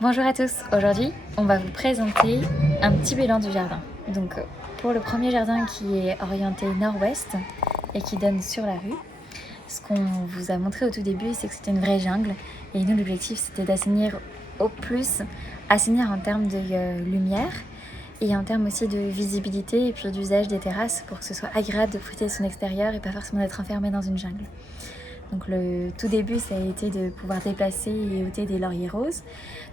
Bonjour à tous, aujourd'hui on va vous présenter un petit bilan du jardin. Donc pour le premier jardin qui est orienté nord-ouest et qui donne sur la rue, ce qu'on vous a montré au tout début c'est que c'était une vraie jungle et nous l'objectif c'était d'assainir au plus, assainir en termes de lumière et en termes aussi de visibilité et puis d'usage des terrasses pour que ce soit agréable de profiter de son extérieur et pas forcément d'être enfermé dans une jungle. Donc le tout début ça a été de pouvoir déplacer et ôter des lauriers roses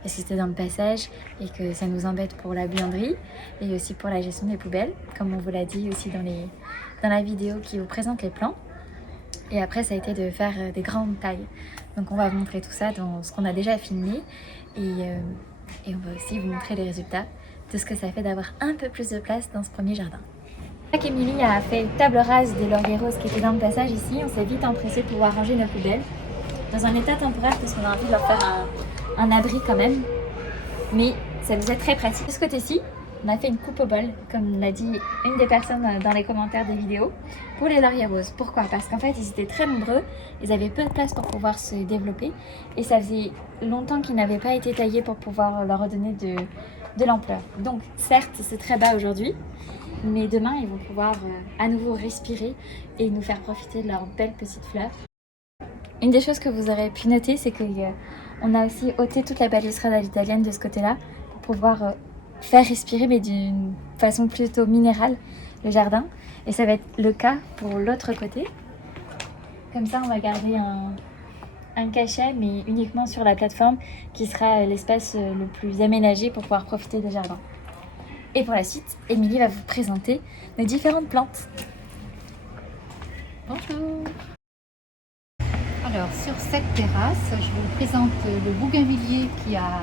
parce que c'était dans le passage et que ça nous embête pour la buanderie et aussi pour la gestion des poubelles comme on vous l'a dit aussi dans la vidéo qui vous présente les plans. Et après ça a été de faire des grandes tailles. Donc on va vous montrer tout ça dans ce qu'on a déjà filmé et on va aussi vous montrer les résultats de ce que ça fait d'avoir un peu plus de place dans ce premier jardin. Émilie a fait table rase des lauriers roses qui étaient dans le passage ici. On s'est vite empressé de pouvoir ranger nos poubelles dans un état temporaire parce qu'on a envie de leur faire un abri quand même. Mais ça nous est très pratique. De ce côté-ci, on a fait une coupe au bol, comme l'a dit une des personnes dans les commentaires des vidéos, pour les lauriers roses. Pourquoi? Parce qu'en fait, ils étaient très nombreux, ils avaient peu de place pour pouvoir se développer et ça faisait longtemps qu'ils n'avaient pas été taillés pour pouvoir leur redonner de l'ampleur. Donc, certes, c'est très bas aujourd'hui, mais demain ils vont pouvoir à nouveau respirer et nous faire profiter de leurs belles petites fleurs. Une des choses que vous aurez pu noter c'est qu'on a aussi ôté toute la balustrade à l'italienne de ce côté là pour pouvoir faire respirer mais d'une façon plutôt minérale le jardin et ça va être le cas pour l'autre côté. Comme ça on va garder un cachet mais uniquement sur la plateforme qui sera l'espace le plus aménagé pour pouvoir profiter des jardins. Et pour la suite, Émilie va vous présenter nos différentes plantes. Bonjour. Alors sur cette terrasse, je vous présente le bougainvillier qui a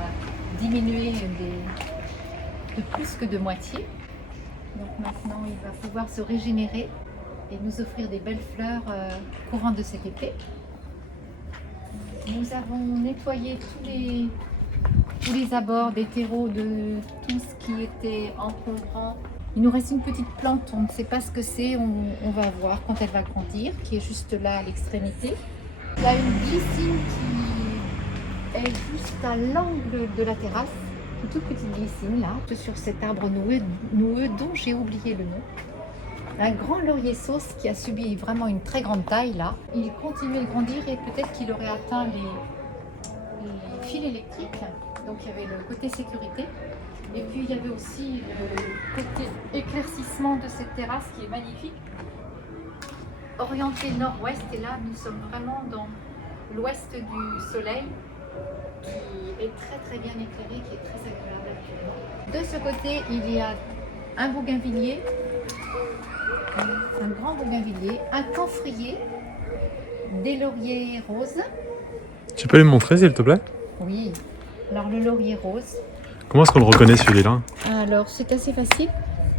diminué de plus que de moitié. Donc maintenant il va pouvoir se régénérer et nous offrir des belles fleurs courant de cet été. Nous avons nettoyé tous les abords des terreaux de tout ce qui était encombrant. Il nous reste une petite plante, on ne sait pas ce que c'est, on va voir quand elle va grandir, qui est juste là à l'extrémité. Il y a une glycine qui est juste à l'angle de la terrasse, une toute petite glycine là, sur cet arbre noueux dont j'ai oublié le nom. Un grand laurier sauce qui a subi vraiment une très grande taille là. Il continue de grandir et peut-être qu'il aurait atteint les fils électriques. Donc il y avait le côté sécurité et puis il y avait aussi le côté éclaircissement de cette terrasse qui est magnifique. Orienté nord-ouest et là nous sommes vraiment dans l'ouest du soleil qui est très bien éclairé, qui est très agréable actuellement. De ce côté il y a un bougainvillier, un grand bougainvillier, un camphrier, des lauriers roses. Tu peux les montrer s'il te plaît? Oui. Alors le laurier rose. Comment est-ce qu'on le reconnaît celui-là? Alors c'est assez facile.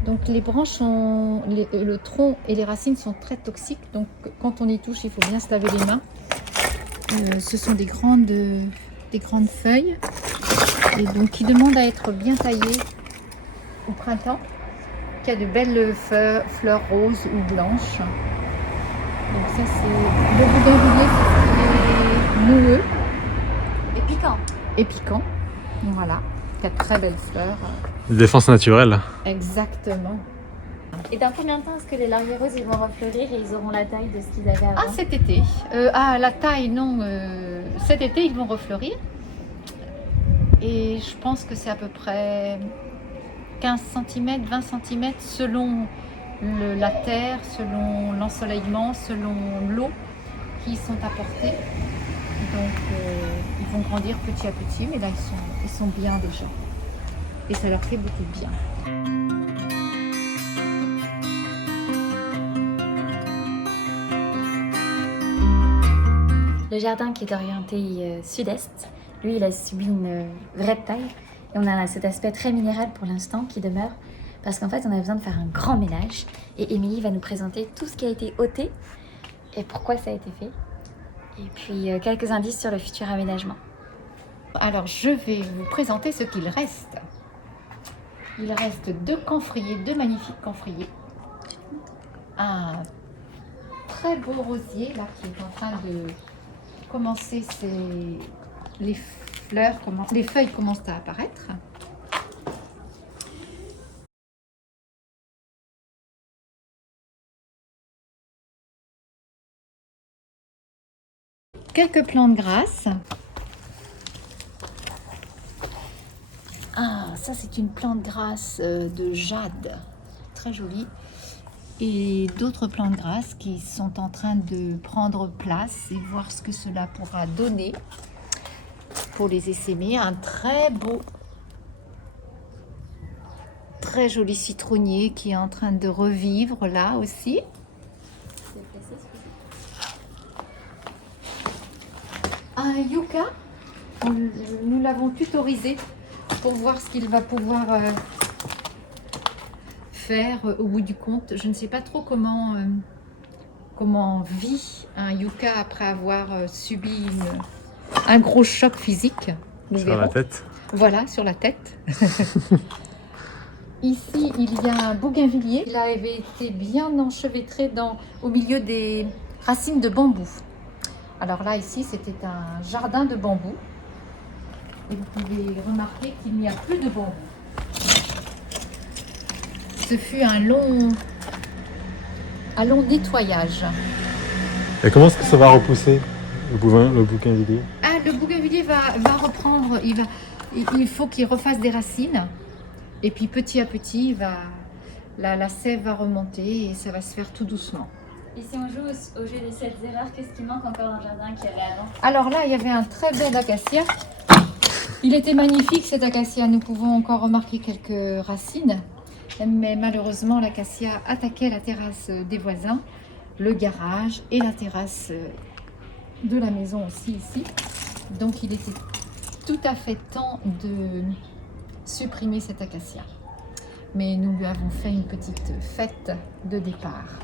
Donc les branches sont, le tronc et les racines sont très toxiques. Donc quand on y touche, il faut bien se laver les mains. Ce sont des grandes feuilles et donc qui demandent à être bien taillées au printemps. Qui a de belles fleurs roses ou blanches. Donc ça c'est le bougainvillier qui est noueux et piquant, voilà, qui a de très belles fleurs. Défense naturelle. Exactement. Et dans combien de temps est-ce que les lauriers roses ils vont refleurir et ils auront la taille de ce qu'ils avaient avant? Ah, cet été. La taille, non. Cet été, ils vont refleurir. Et je pense que c'est à peu près 15 cm, 20 cm selon la terre, selon l'ensoleillement, selon l'eau qui sont apportées. Donc ils vont grandir petit à petit, mais là ils sont bien déjà. Et ça leur fait beaucoup de bien. Le jardin qui est orienté sud-est, lui il a subi une vraie taille. Et on a cet aspect très minéral pour l'instant qui demeure parce qu'en fait on a besoin de faire un grand ménage et Émilie va nous présenter tout ce qui a été ôté et pourquoi ça a été fait et puis quelques indices sur le futur aménagement. Alors je vais vous présenter ce qu'il reste. Il reste deux camphriers, deux magnifiques camphriers un très beau rosier là qui est en train de commencer les fleurs, les feuilles commencent à apparaître. Quelques plantes grasses. Ah, ça c'est une plante grasse de jade, très jolie. Et d'autres plantes grasses qui sont en train de prendre place et voir ce que cela pourra donner pour les essaimer. Un très beau, très joli citronnier qui est en train de revivre là aussi. Un yucca, nous l'avons tutorisé pour voir ce qu'il va pouvoir faire au bout du compte. Je ne sais pas trop comment vit un yucca après avoir subi un gros choc physique. Nous Sur la verrons. tête. Voilà, sur la tête. Ici, il y a un bougainvillier. Il avait été bien enchevêtré au milieu des racines de bambou. Alors là, ici, c'était un jardin de bambou. Et vous pouvez remarquer qu'il n'y a plus de bambou. Ce fut un long nettoyage. Et comment est-ce que ça va repousser, le bougainvillier? Ah, le bougainvillier va reprendre. Il faut qu'il refasse des racines. Et puis petit à petit, la sève va remonter et ça va se faire tout doucement. Et si on joue au jeu des 7 erreurs, qu'est-ce qui manque encore dans le jardin qu'il y avait avant? Alors là, il y avait un très bel acacia. Il était magnifique cet acacia. Nous pouvons encore remarquer quelques racines. Mais malheureusement, l'acacia attaquait la terrasse des voisins, le garage et la terrasse de la maison aussi ici. Donc il était tout à fait temps de supprimer cet acacia. Mais nous lui avons fait une petite fête de départ.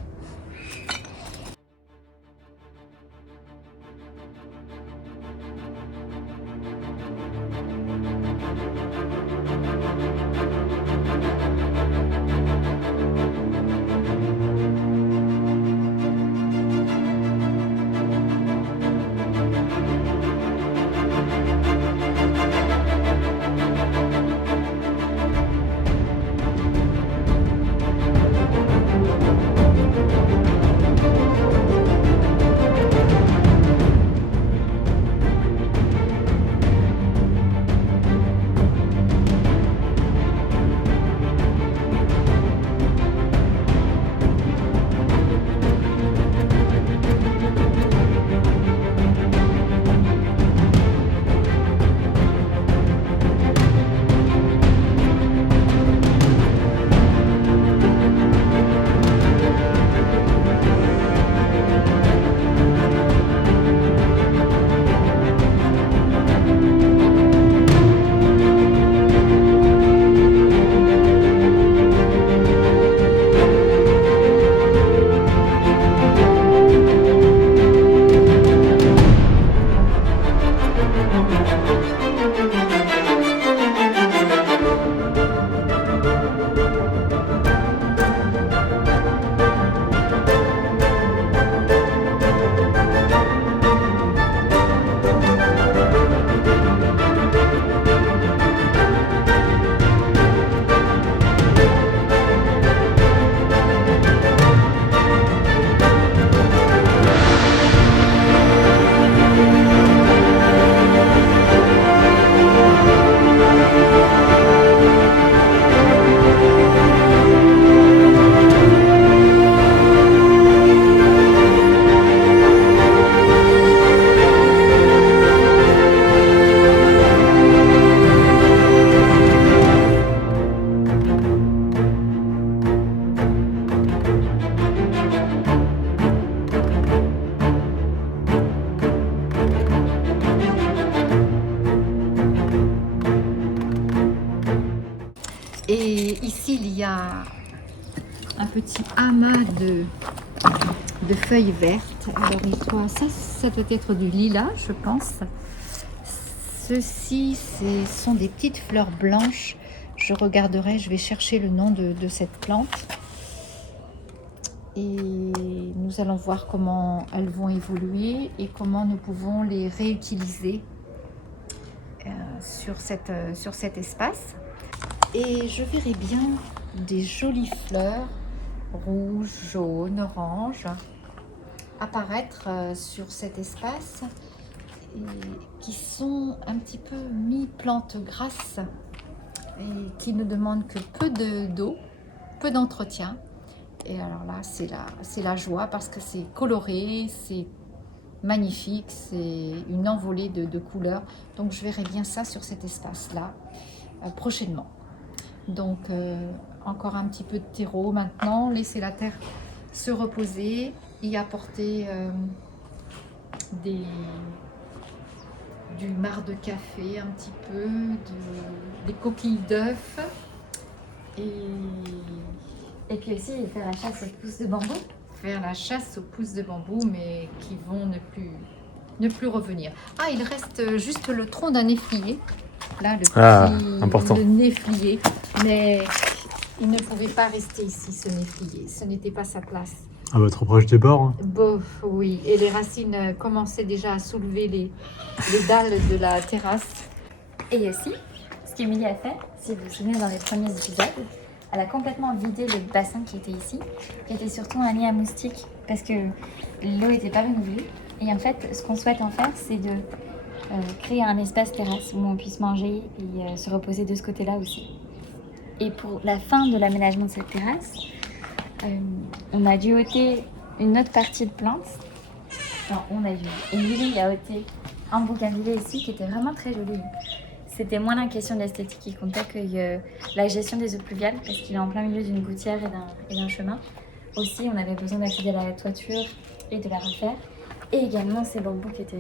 Et ici, il y a un petit amas de feuilles vertes. Alors, ça doit être du lilas, je pense. Ceci, ce sont des petites fleurs blanches. Je regarderai, je vais chercher le nom de cette plante. et nous allons voir comment elles vont évoluer et comment nous pouvons les réutiliser sur cet espace. Et je verrai bien des jolies fleurs rouges, jaunes, oranges apparaître sur cet espace et qui sont un petit peu mi-plantes grasses et qui ne demandent que peu d'eau, peu d'entretien. Et alors là, c'est la joie parce que c'est coloré, c'est magnifique, c'est une envolée de couleurs. Donc je verrai bien ça sur cet espace-là prochainement. Donc encore un petit peu de terreau maintenant, laisser la terre se reposer, y apporter du marc de café un petit peu, des coquilles d'œufs Et puis aussi faire la chasse aux pousses de bambou. Faire la chasse aux pousses de bambou, mais qui vont ne plus revenir. Ah, il reste juste le tronc d'un néflier. Là, important. le néflier. Mais il ne pouvait pas rester ici, ce néflier. Ce n'était pas sa place. Ah bah trop proche des bords. Hein. Bof, oui. Et les racines commençaient déjà à soulever les dalles de la terrasse. Et aussi, ce qu'Emilie a fait, si vous vous souvenez dans les premiers épisodes, elle a complètement vidé le bassin qui était ici, qui était surtout un nid à moustiques, parce que l'eau n'était pas renouvelée. Et en fait, ce qu'on souhaite en faire, c'est de créer un espace terrasse où on puisse manger et se reposer de ce côté-là aussi. Et pour la fin de l'aménagement de cette terrasse, on a dû ôter une autre partie de plantes. Enfin, Emilie a ôté un bougainvillier ici qui était vraiment très joli. C'était moins la question de l'esthétique qui comptait que la gestion des eaux pluviales, parce qu'il est en plein milieu d'une gouttière et d'un chemin. Aussi, on avait besoin d'accéder à la toiture et de la refaire. Et également ces bambous qui étaient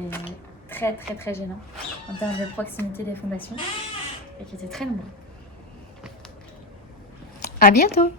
très très très gênants en termes de proximité des fondations et qui étaient très nombreux. À bientôt!